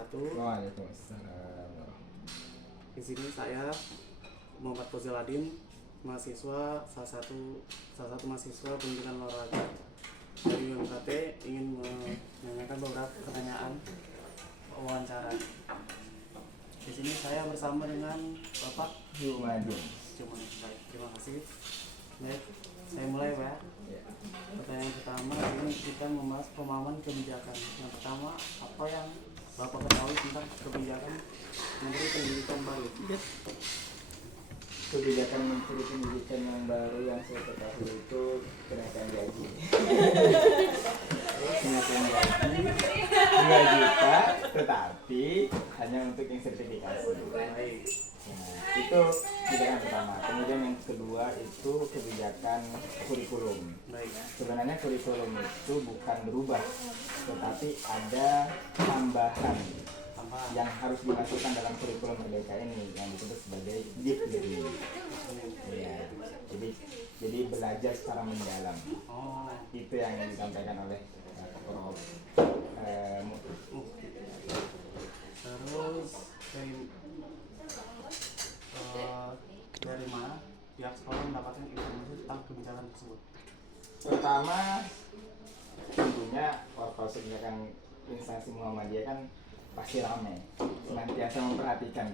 wabarakatuh. Waalaikumsalam. Di sini saya Muhammad Fozil Adin, mahasiswa salah satu mahasiswa pendidikan olahraga dari UMKT, ingin menanyakan beberapa pertanyaan wawancara. Di sini saya bersama dengan Bapak Jumadin. Baik, terima kasih. Baik, saya mulai Pak. Ya. Pertanyaan pertama, ini kita membahas pemahaman kebijakan. Yang pertama, apa yang Bapak ketahui tentang kebijakan Menteri Pendidikan baru? Kebijakan Menteri Pendidikan yang baru yang saya ketahui itu kenaikan gaji. Kenaikan gaji 2 juta, tetapi hanya untuk yang sertifikasi. Baik. Nah, itu kebijakan pertama. Kemudian yang kedua itu kebijakan kurikulum. Baik. Sebenarnya kurikulum itu bukan berubah, tetapi ada tambahan yang harus dimasukkan dalam kurikulum Merdeka ini yang disebut sebagai deep learning. Ya, jadi belajar secara mendalam. Oh, Itu yang disampaikan oleh Prof. terus dari mana pihak sekolah mendapatkan informasi tentang kebijakan tersebut? Pertama, tentunya kalau kebijakan instansi Muhammadiyah kan pasti ramai, senantiasa memperhatikan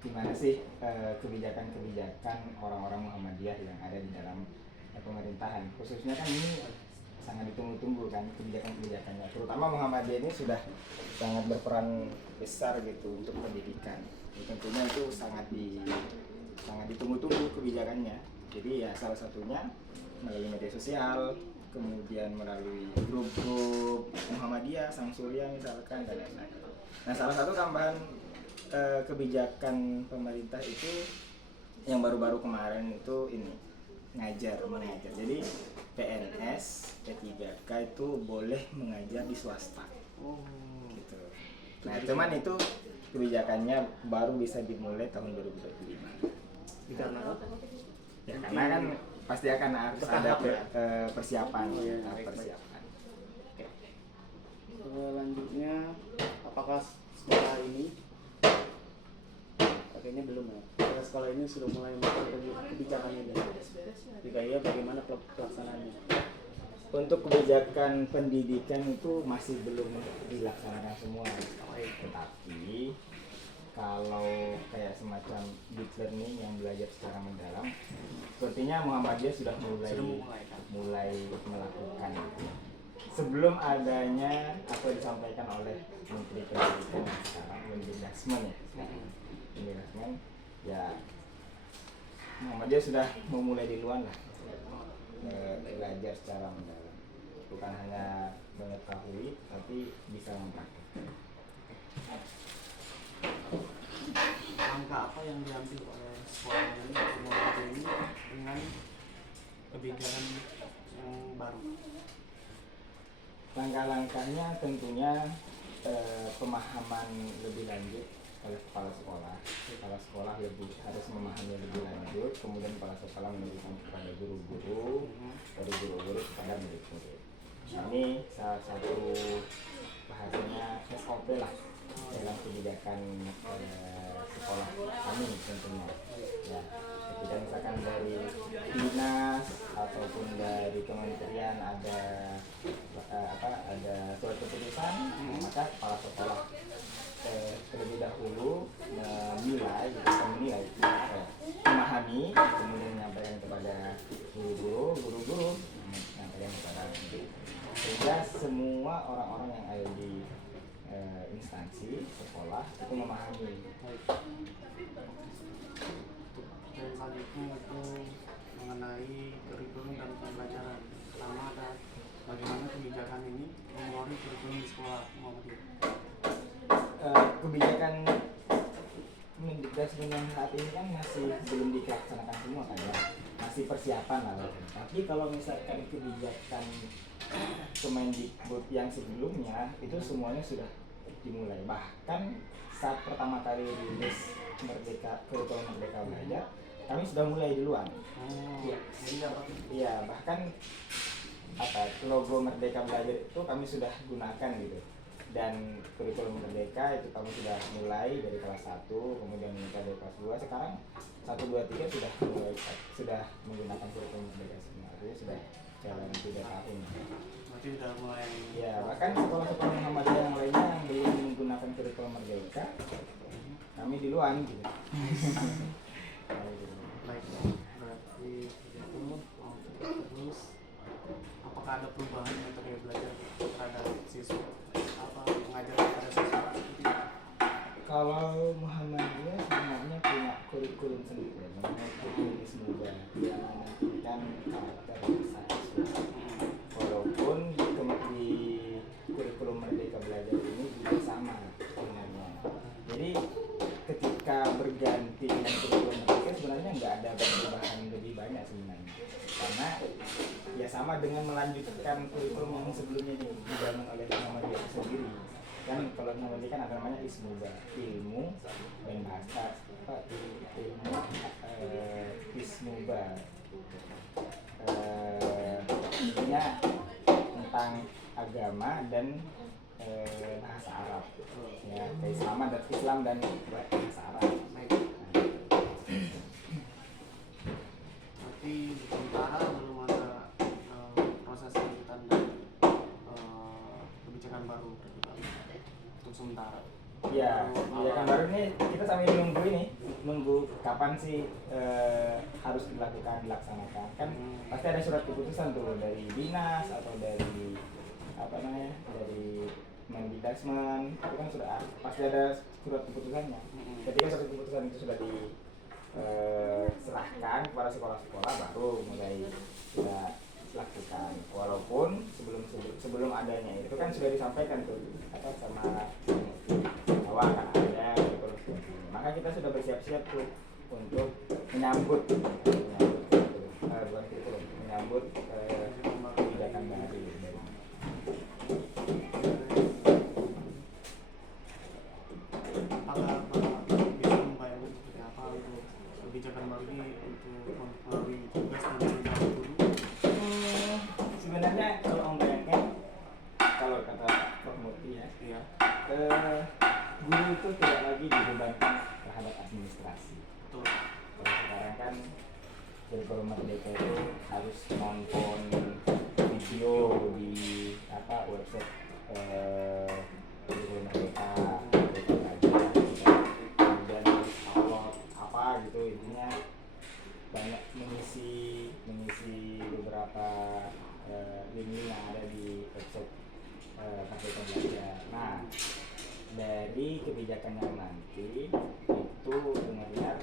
gimana sih kebijakan-kebijakan orang-orang Muhammadiyah yang ada di dalam pemerintahan. Khususnya kan ini sangat ditunggu-tunggu kan kebijakan-kebijakannya. Terutama Muhammadiyah ini sudah sangat berperan besar gitu untuk pendidikan. Tentunya itu sangat ditunggu-tunggu kebijakannya. Jadi ya salah satunya melalui media sosial, kemudian melalui grup-grup Muhammadiyah, Sang Surya misalkan dan lain-lain. Nah, salah satu tambahan kebijakan pemerintah itu yang baru-baru kemarin itu ini mengajar. Jadi PNS, P3K itu boleh mengajar di swasta. Oh, Gitu. Nah, cuman itu kebijakannya baru bisa dimulai tahun 2025. dikarenakan Ya karena kan pasti akan harus ada persiapan. Persiapan. Oke. Selanjutnya, apakah sekolah ini kayaknya belum ya? Apakah sekolah ini sudah mulai melakukan kebijakan ini? Jika iya, bagaimana pelaksanaannya? Untuk kebijakan pendidikan itu masih belum dilaksanakan semua. Tetapi kalau kayak semacam deep learning yang belajar secara mendalam, sepertinya Muhammadiyah sudah mulai melakukan. Sebelum adanya apa disampaikan oleh Menteri Pendidikan sekarang, Mendikbud ya Muhammadiyah sudah memulai duluan lah belajar secara mendalam, bukan hanya mengetahui tapi bisa mempraktikkan. Langkah apa yang diambil oleh sekolah ini dengan kebijakan yang baru? Langkah-langkahnya tentunya pemahaman lebih lanjut oleh kepala sekolah. Kepala sekolah harus memahami lebih lanjut, kemudian kepala sekolah memberikan kepada guru-guru, dari guru-guru kepada murid-murid. Ini salah satu bahasanya SOP lah dalam kebijakan sekolah kami tentunya. Ya, ketika misalkan dari dinas ataupun dari kementerian ada surat keputusan, maka kepala sekolah terlebih dahulu menilai, memahami, kemudian menyampaikan kepada guru-guru menyampaikan kepada murid, sehingga semua orang-orang yang ada di instansi sekolah itu memahami. Dan selanjutnya itu mengenai kurikulum dan pembelajaran. Pertama ada bagaimana kebijakan ini mempengaruhi kurikulum di sekolah Muhammadiyah. Kebijakan Mendikbud yang saat ini kan masih belum dilaksanakan semua kan ya, masih persiapan lah. Tapi kalau misalkan kebijakan Kemendikbud yang sebelumnya itu semuanya sudah dimulai. Bahkan saat pertama kali rilis kurikulum Merdeka Belajar, kami sudah mulai duluan. Iya, bahkan logo Merdeka Belajar itu kami sudah gunakan gitu dan kurikulum merdeka itu kami sudah mulai dari kelas 1, kemudian dari kelas 2, sekarang 1, 2, 3 sudah menggunakan kurikulum merdeka semua. Jadi sudah jalan 3 tahun. Berarti udah mulai. Ya, bahkan sekolah-sekolah Muhammadiyah yang lainnya yang belum menggunakan kurikulum merdeka, kami duluan gitu. Baik, berarti itu terus apakah ada perubahan metode belajar terhadap siswa, apa mengajar kepada siswa seperti itu? Kalau Muhammadiyah sebenarnya punya kurikulum sendiri, namanya kurikulum Ismuba yang menentukan karakter siswa. Walaupun di kurikulum Merdeka Belajar ini juga sama sebenarnya. Jadi ketika berganti dengan kurikulum Merdeka sebenarnya nggak ada perubahan lebih banyak sebenarnya, karena ya sama dengan melanjutkan kurikulum yang sebelumnya dibangun oleh Muhammadiyah sendiri. Kan kalau Muhammadiyah kan ada namanya Ismuba, ilmu dan bahasa, ilmu Ismuba, intinya tentang agama dan bahasa Arab, ya keislaman dan Islam dan bahasa Arab. Berarti di sementara belum ada proses lanjutan dan kebijakan baru untuk sementara. Ya, kebijakan baru ini kita sambil nunggu kapan sih harus dilaksanakan. Kan pasti ada surat keputusan tuh dari dinas atau dari dari Mendikbudrismen, itu kan sudah pasti ada surat keputusannya. Ketika surat keputusan itu sudah diserahkan kepada sekolah-sekolah, baru mulai kita lakukan. Walaupun sebelum adanya itu kan sudah disampaikan tuh sama bahwa akan ada kurikulum seperti ini. Maka kita sudah bersiap-siap tuh untuk menyambut kebijakan baru. Apakah Bapak bisa membayangkan seperti apa untuk kebijakan baru ini untuk mempengaruhi tugas dan tanggung jawab guru? Sebenarnya kalau membayangkan, kalau kata Prof. Murti ya, guru itu tidak lagi dibebankan terhadap administrasi. Betul. Kalau sekarang kan kurikulum merdeka itu harus nonton video di website kurikulum merdeka, kemudian harus download gitu, intinya banyak mengisi beberapa link yang ada di website Merdeka Belajar. Nah, dari kebijakan yang nanti itu benar-benar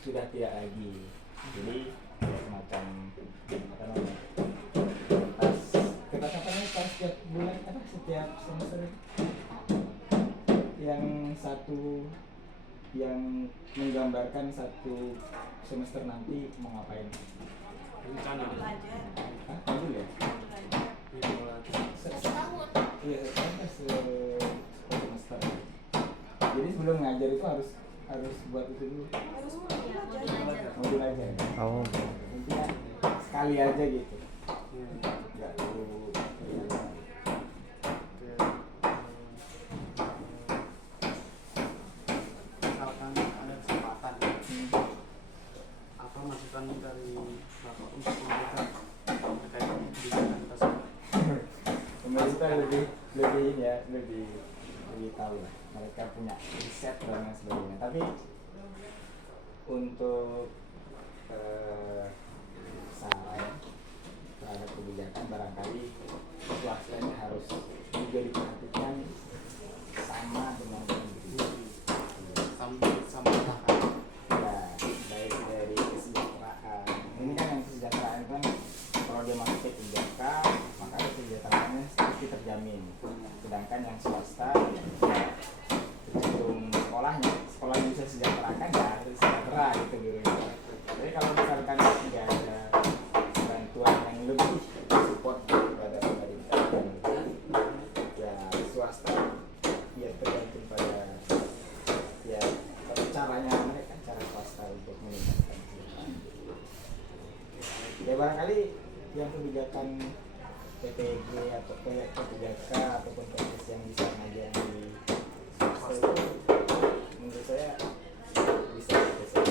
sudah tidak lagi. Jadi semacam setiap bulan setiap semester yang menggambarkan satu semester nanti mau ngapain. Rencana Betul ya? Setahun. Iya, semester. Jadi sebelum ngajar itu harus buat itu dulu. Harus belajar. Mau belajar. Oh. Intinya sekali aja gitu. Nggak perlu. Misalkan ada kesempatan, apa masukan dari Bapak untuk memberikan terkait kebijakan tersebut? Pemerintah lebih tahu lah. Mereka punya riset dan lain sebagainya. Tapi untuk saran terhadap kebijakan barangkali swastanya harus juga diperhatikan sama dengan negeri. Sama makan. Ya, baik dari kesejahteraan. Ini kan yang kesejahteraan kan kalau dia masuk ke kebijakan, maka kesejahteraannya pasti terjamin. Sedangkan yang swasta sebelum sekolah bisa sejahterakan ya harus sejahtera gitu gurunya. Jadi kalau misalkan tidak ada bantuan yang lebih support kepada pemerintah dan ya swasta, ya tergantung pada ya caranya mereka, cara swasta untuk meningkatkan kesejahteraan. Ya barangkali yang kebijakan PPG atau PPJK ataupun PPSJ yang bisa ngajar di swasta itu menurut saya bisa selesai.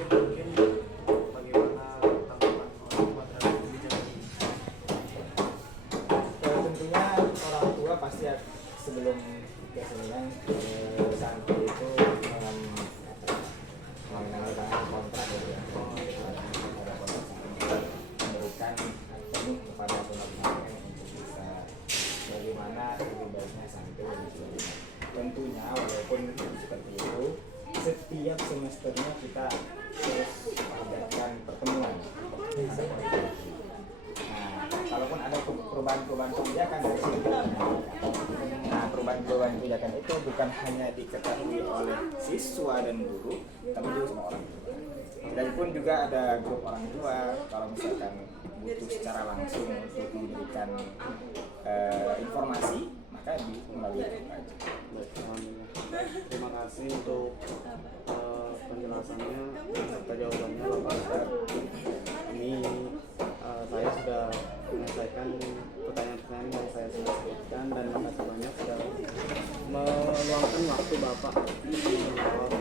Mungkin bagaimana tanggapan orang tua terhadap kebijakan ini? Tentunya orang tua pasti sebelum kesenian santri itu menandatangani kontrak ya, pada kontrak memberikan hak penuh kepada pondok pesantren untuk bisa bagaimana lebih baiknya santri dan sebagainya. Tentunya walaupun seperti itu, setiap semesternya kita terus mengadakan pertemuan ada koordinasi. Nah, kalaupun ada perubahan-perubahan kebijakan dari sini, nah perubahan-perubahan kebijakan itu bukan hanya diketahui oleh siswa dan guru, tapi juga sama orang tua. Dan pun juga ada grup orang tua kalau misalkan butuh secara langsung untuk memberikan informasi, maka melalui grup aja. Baik, terima kasih untuk penjelasannya serta jawabannya Bapak Ustadz. Ini saya sudah menyelesaikan pertanyaan-pertanyaan yang saya sudah sebutkan, dan terima kasih banyak sudah meluangkan waktu Bapak untuk menjawab